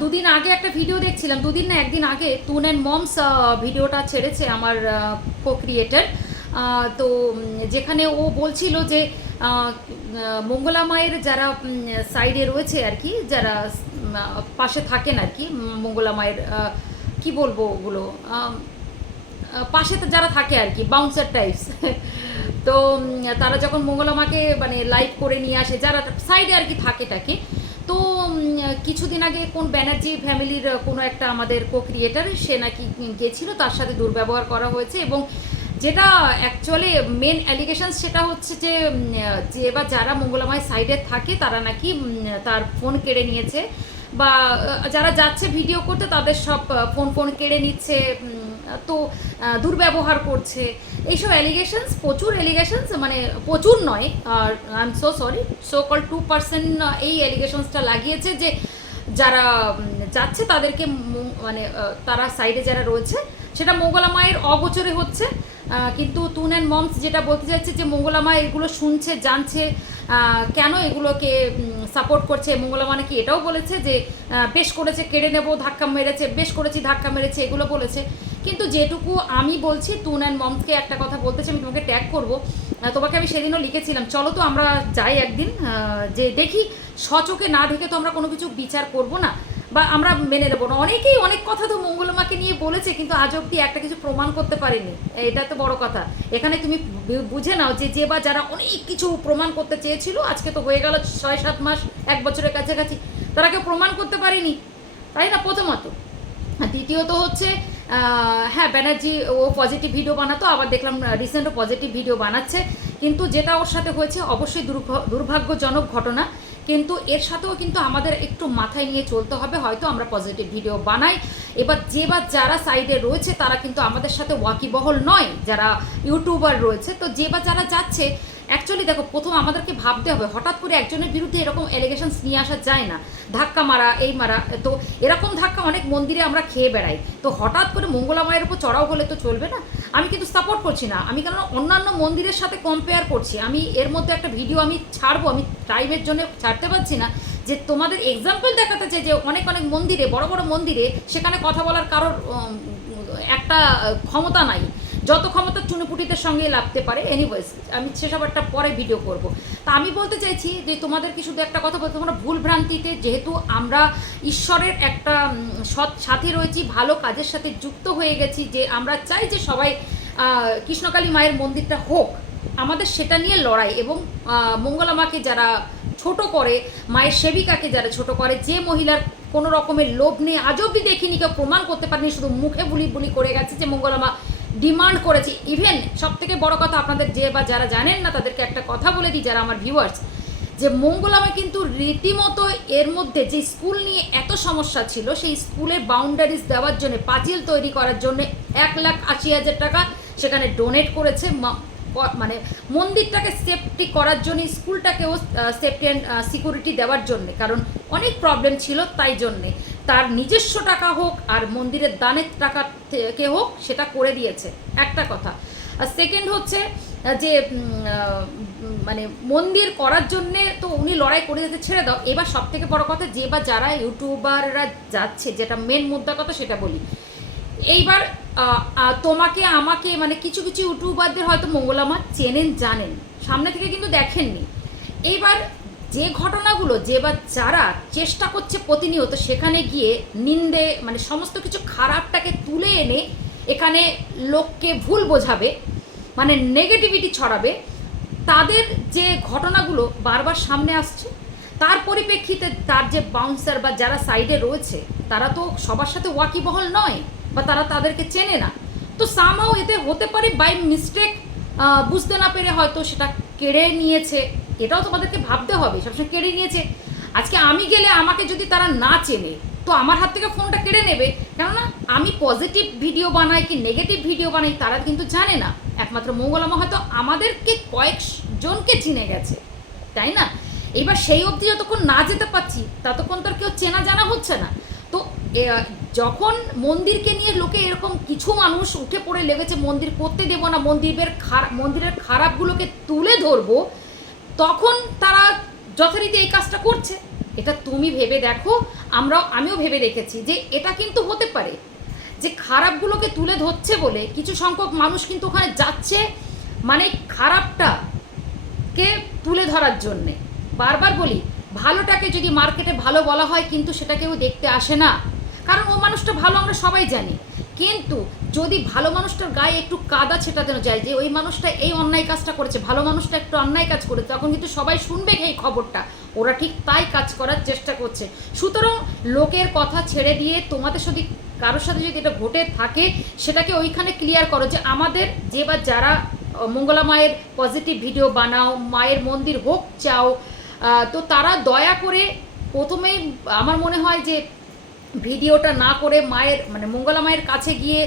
দুদিন আগে একটা ভিডিও দেখছিলাম। দুদিন না, একদিন আগে টুন অ্যান্ড মমস ভিডিওটা ছেড়েছে আমার কো ক্রিয়েটার তো যেখানে ও বলছিল যে মঙ্গলা মায়ের যারা সাইডে রয়েছে আর কি, যারা পাশে থাকেন আর কি মঙ্গলা মায়ের কি বলব ওগুলো পাশে যারা থাকে আর কি বাউন্সার টাইপস তো তারা যখন মঙ্গলামাকে মানে লাইভ করে নিয়ে আসে, যারা সাইডে আর কি থাকে টাকে তো কিছুদিন আগে কোন ব্যানার্জি ফ্যামিলির কোনো একটা আমাদের কো ক্রিয়েটার সে নাকি গেছিল তার সাথে দুর্ব্যবহার করা হয়েছে এবং যেটা অ্যাকচুয়ালি মেন অ্যালিগেশন সেটা হচ্ছে যে যে বা যারা মঙ্গলামায় সাইডে থাকে, তারা নাকি তার ফোন কেড়ে নিয়েছে বা যারা যাচ্ছে ভিডিও করতে, তাদের সব ফোন ফোন কেড়ে নিচ্ছে তো দুর্ব্যবহার করছে। এইসব অ্যালিগেশনস প্রচুর অ্যালিগেশনস মানে প্রচুর নয়, আর I'm so sorry so call two percent এই অ্যালিগেশনসটা লাগিয়েছে যে যারা যাচ্ছে তাদেরকে মানে তারা সাইডে যারা রয়েছে, সেটা মঙ্গলা মায়ের অগোচরে হচ্ছে কিন্তু তুন অ্যান্ড মমস যেটা বলতে চাইছে যে মঙ্গলা মা এগুলো শুনছে, জানছে কেন এগুলোকে সাপোর্ট করছে মঙ্গলা মা নাকি এটাও বলেছে যে বেশ করেছে, কেড়ে নেব, ধাক্কা মেরেছে, বেশ করেছি, ধাক্কা মেরেছে, এগুলো বলেছে। কিন্তু যেটুকু আমি বলছি তুন অ্যান্ড মমসকে একটা কথা বলতেছি আমি তোমাকে ট্যাগ করব। তোমাকে আমি সেদিনও লিখেছিলাম, চলো তো আমরা যাই একদিন যে দেখি সচোখে না দেখে তো আমরা কোনো কিছু বিচার করব না, বা আমরা মেনে নেব না। অনেকেই অনেক কথা তো মঙ্গলমাকে নিয়ে বলেছে, কিন্তু আজ অব্দি একটা কিছু প্রমাণ করতে পারেনি। এটা তো বড় কথা। এখানে তুমি বুঝে নাও যে যে বা যারা অনেক কিছু প্রমাণ করতে চেয়েছিল, আজকে তো হয়ে গেল ছয় সাত মাস, এক বছরের কাছাকাছি, তারা কেউ প্রমাণ করতে পারেনি। তাই না, প্রথমত। দ্বিতীয়ত হচ্ছে হ্যাঁ ব্যানার্জি ও পজিটিভ ভিডিও বানাতো, আবার দেখলাম রিসেন্টও পজিটিভ ভিডিও বানাচ্ছে। কিন্তু যেটা ওর সাথে হয়েছে, অবশ্যই দুর্ভ- দুর্ভাগ্যজনক ঘটনা। কিন্তু এর সাথেও কিন্তু আমাদের একটু মাথায় নিয়ে চলতে হবে, হয়তো আমরা পজিটিভ ভিডিও বানাই। এবার যে বা যারা সাইডে রয়েছে, তারা কিন্তু আমাদের সাথে ওয়াকিবহল নয়, যারা ইউটিউবার রয়েছে। তো যে বা যারা যাচ্ছে অ্যাকচুয়ালি দেখো, প্রথম আমাদেরকে ভাবতে হবে, হঠাৎ করে একজনের বিরুদ্ধে এরকম অ্যালিগেশনস নিয়ে আসা যায় না। ধাক্কা মারা, এই মারা, তো এরকম ধাক্কা অনেক মন্দিরে আমরা খেয়ে বেড়াই। তো হঠাৎ করে মঙ্গলা মায়ের উপর চড়াও হলে তো চলবে না? আমি কিন্তু সাপোর্ট করছি না। আমি কেন অন্যান্য মন্দিরের সাথে কম্পেয়ার করছি। আমি এর মধ্যে একটা ভিডিও আমি ছাড়বো, আমি টাইমের জন্য ছাড়তে পারছি না। যে তোমাদের এক্সাম্পল দেখাতে চাই যে অনেক অনেক মন্দিরে, বড় বড় মন্দিরে সেখানে কথা বলার কারোর একটা ক্ষমতা নাই। যত ক্ষমতা চুনুপুটিদের সঙ্গে লাগতে পারে এনিওয়েজ আমি সেসব একটা পরে ভিডিও করব। তা আমি বলতে চাইছি যে তোমাদের তোমাদেরকে শুধু একটা কথা বলতে তোমরা ভুল ভ্রান্তিতে যেহেতু আমরা ঈশ্বরের একটা সৎ সাথে রয়েছি ভালো কাজের সাথে যুক্ত হয়ে গেছি যে আমরা চাই যে সবাই কৃষ্ণকালী মায়ের মন্দিরটা হোক আমাদের সেটা নিয়ে লড়াই এবং আহ, মঙ্গলা মাকে যারা ছোট করে মায়ের সেবিকাকে যারা ছোট করে যে মহিলার কোনো রকমের লোভ নেই আজ অব্দি দেখিনি কেউ প্রমাণ করতে পারেনি শুধু মুখে বুলি বুলি করে গেছে যে মঙ্গলামা ডিমান্ড করেছি। ইভেন সব থেকে বড় কথা আপনাদের যে বা যারা জানেন না, তাদেরকে একটা কথা বলে দিই, যারা আমার ভিউয়ার্স যে মঙ্গলামা কিন্তু রীতিমতো এর মধ্যে যে স্কুল নিয়ে এত সমস্যা ছিল, সেই স্কুলের বাউন্ডারিজ দেওয়ার জন্য, পাঁচিল তৈরি করার জন্য এক লাখ আশি হাজার টাকা সেখানে ডোনেট করেছে। মানে মন্দিরটাকে সেফটি করার জন্য স্কুলটাকেও সেফটি অ্যান্ড সিকিউরিটি দেওয়ার জন্য। কারণ অনেক প্রবলেম ছিল তাই জন্যে। তার নিজস্ব টাকা হোক আর মন্দিরের দানের টাকা থেকে হোক সেটা করে দিয়েছে। একটা কথা। আর সেকেন্ড হচ্ছে যে মানে মন্দির করার জন্যে তো উনি লড়াই করে দিতে ছেড়ে দাও। এবার সব থেকে বড় কথা, যে বা যারা ইউটিউবাররা যাচ্ছে, যেটা মেন মুদ্রা কথা সেটা বলি। এইবার তোমাকে, আমাকে মানে কিছু কিছু ইউটিউবারদের হয়তো মঙ্গলামা চেনেন, জানেন। সামনে থেকে কিন্তু দেখেননি। এইবার যে ঘটনাগুলো যে বা যারা চেষ্টা করছে প্রতিনিয়ত সেখানে গিয়ে নিন্দে মানে সমস্ত কিছু খারাপটাকে তুলে এনে এখানে লোককে ভুল বোঝাবে মানে নেগেটিভিটি ছড়াবে, তাদের যে ঘটনাগুলো বারবার সামনে আসছে, তার পরিপ্রেক্ষিতে তার যে বাউন্সার বা যারা সাইডে রয়েছে, তারা তো সবার সাথে ওয়াকিবহল নয় বা তারা তাদেরকে চেনে না। তো সামাও এতে হতে পারে বাই মিস্টেক বুঝতে না পেরে হয়তো সেটা কেড়ে নিয়েছে। এটাও তোমাদেরকে ভাবতে হবে, সবসময় কেড়ে নিয়েছে। আজকে আমি গেলে আমাকে যদি তারা না চেনে, তো আমার হাত থেকে ফোনটা কেড়ে নেবে। কেননা, আমি পজিটিভ ভিডিও বানাই কি নেগেটিভ ভিডিও বানাই তারা কিন্তু জানে না। একমাত্র মঙ্গলামা হয়তো আমাদেরকে কয়েক জনকে চিনে গেছে, তাই না? এবার সেই অবধি যতক্ষণ না যেতে পারছি, ততক্ষণ তো কেউ চেনা জানা হচ্ছে না। তো যখন মন্দিরকে নিয়ে লোকে এরকম কিছু মানুষ উঠে পড়ে লেগেছে, মন্দির করতে দেবো না, মন্দিরের খারাপ মন্দিরের খারাপগুলোকে তুলে ধরবো তখন তারা যথারীতি এই কাজটা করছে। এটা তুমি ভেবে দেখো, আমরাও, আমিও ভেবে দেখেছি যে এটা কিন্তু হতে পারে। যে খারাপগুলোকে তুলে ধরছে বলে কিছু সংখ্যক মানুষ কিন্তু ওখানে যাচ্ছে মানে খারাপটা কে তুলে ধরার জন্যে। বারবার বলি, ভালোটাকে যদি মার্কেটে ভালো বলা হয় কিন্তু সেটা কেউ দেখতে আসে না। কারণ ও মানুষটা ভালো আমরা সবাই জানি। কিন্তু যদি ভালো মানুষটার গায়ে একটু কাদা ছেটাতে যায় যে ওই মানুষটা এই অন্যায় কাজটা করেছে, ভালো মানুষটা একটু অন্যায় কাজ করেছে, তখন কিন্তু সবাই শুনবে এই খবরটা। ওরা ঠিক তাই কাজ করার চেষ্টা করছে। সুতরাং লোকের কথা ছেড়ে দিয়ে তোমাদের সাথে কারোর সাথে যদি এটা ঘটে থাকে, সেটাকে ওইখানে ক্লিয়ার করো যে আমাদের যে বা যারা মঙ্গলা মায়ের পজিটিভ ভিডিও বানাও, মায়ের মন্দির হোক, চাও তো তারা দয়া করে প্রথমেই আমার মনে হয় যে ভিডিওটা না করে মায়ের মানে মঙ্গলা মায়ের কাছে গিয়ে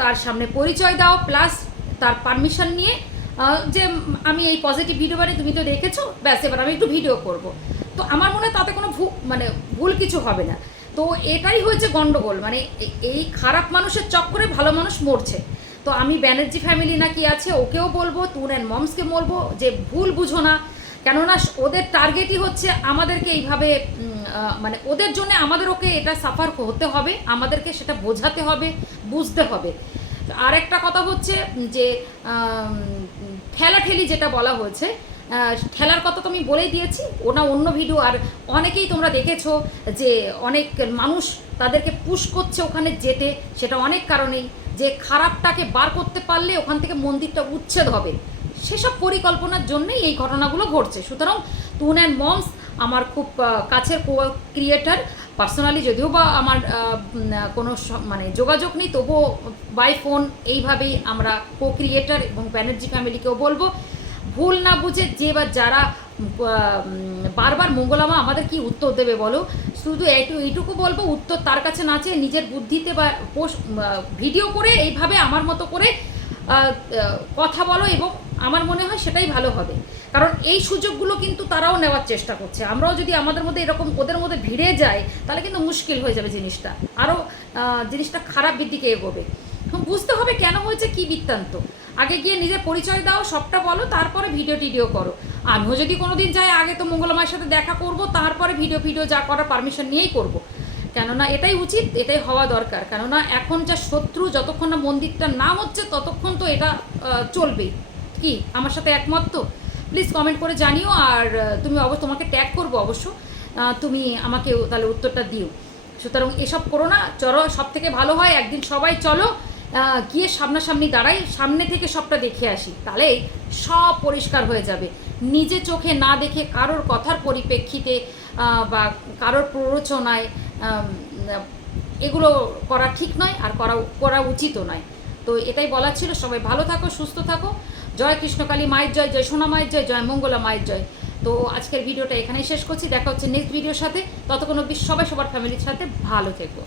তার সামনে পরিচয় দাও প্লাস তার পারমিশন নিয়ে যে আমি এই পজিটিভ ভিডিও বানিয়ে তুমি তো দেখেছ, ব্যাস, এবার আমি একটু ভিডিও করব। তো আমার মনে হয় তাতে কোনো ভু মানে ভুল কিছু হবে না। তো এটাই হয়েছে গন্ডগোল মানে এই খারাপ মানুষের চক্করে ভালো মানুষ মরছে। তো আমি ব্যানার্জি ফ্যামিলি নাকি আছে, ওকেও বলব, তুন অ্যান্ড মমসকে বলব, যে ভুল বুঝো না। কেননা ওদের টার্গেটই হচ্ছে আমাদেরকে এইভাবে মানে ওদের জন্য আমাদের ওকে এটা সাফার হতে হবে, আমাদেরকে সেটা বোঝাতে হবে, বুঝতে হবে। আর একটা কথা হচ্ছে যে ঠেলাঠেলি যেটা বলা হয়েছে ঠেলার কথা তো আমি বলেই দিয়েছি, ওনা অন্য ভিডিও আর অনেকেই তোমরা দেখেছ যে অনেক মানুষ তাদেরকে পুশ করছে ওখানে যেতে, সেটা অনেক কারণেই, যে খারাপটাকে বার করতে পারলে ওখান থেকে মন্দিরটা উচ্ছেদ হবে। সেসব পরিকল্পনার জন্যই এই ঘটনাগুলো ঘটছে। সুতরাং তুন অ্যান্ড মমস আমার খুব কাছের কো ক্রিয়েটার পার্সোনালি যদিও বা আমার কোনো মানে যোগাযোগ নেই, তবুও বাই ফোন এইভাবেই আমরা কো ক্রিয়েটার এবং ব্যানার্জি ফ্যামিলিকেও বলব। ভুল না বুঝে যে বা যারা বারবার মঙ্গলামা আমাদের কি উত্তর দেবে বলো? শুধু এইটু এইটুকু বলব, উত্তর তার কাছে না চেয়ে নিজের বুদ্ধিতে বা পোস্ট ভিডিও করে এইভাবে আমার মতো করে কথা বলো এবং আমার মনে হয় সেটাই ভালো হবে। কারণ এই সুযোগগুলো কিন্তু তারাও নেওয়ার চেষ্টা করছে। আমরাও যদি আমাদের মধ্যে এরকম ওদের মধ্যে ভিড়ে যাই, তাহলে কিন্তু মুশকিল হয়ে যাবে জিনিসটা। আরও জিনিসটা খারাপ দিকে এগোবে। বুঝতে হবে কেন হয়েছে কি বৃত্তান্ত। আগে গিয়ে নিজের পরিচয় দাও, সবটা বলো, তারপরে ভিডিও টিডিও করো। আমিও যদি কোনো দিন যাই, আগে তো মঙ্গলমায়ের সাথে দেখা করব, তারপরে ভিডিও ভিডিও যা করার পারমিশন নিয়েই করব। কেননা এটাই উচিত, এটাই হওয়া দরকার। কেননা এখন যা শত্রু, যতক্ষণ না মন্দিরটা নাম হচ্ছে, ততক্ষণ তো এটা চলবেই। কি? আমার সাথে একমত তো? প্লিজ কমেন্ট করে জানিও আর তুমি অবশ্য তোমাকে ট্যাগ করব অবশ্য। তুমি আমাকে তাহলে উত্তরটা দিও। সুতরাং এসব করো না, চলো সব থেকে ভালো হয় একদিন সবাই চলো গিয়ে সামনাসামনি দাঁড়াই, সামনে থেকে সবটা দেখে আসি, তাহলে সব পরিষ্কার হয়ে যাবে। নিজে চোখে না দেখে কারোর কথার পরিপ্রেক্ষিতে বা কারোর প্ররোচনায় এগুলো করা ঠিক নয় আর করা করা উচিতও নয়। তো এটাই বলার ছিল, সবাই ভালো থাকো, সুস্থ থাকো। জয় কৃষ্ণকালী মায়ের জয় জয় সোনা মায়ের জয় জয় মঙ্গলা মায়ের জয়। তো আজকের ভিডিওটা এখানেই শেষ করছি। দেখা হচ্ছে নেক্সট ভিডিওর সাথে। ততক্ষণ সবাই, সবার ফ্যামিলির সাথে ভালো থেকো।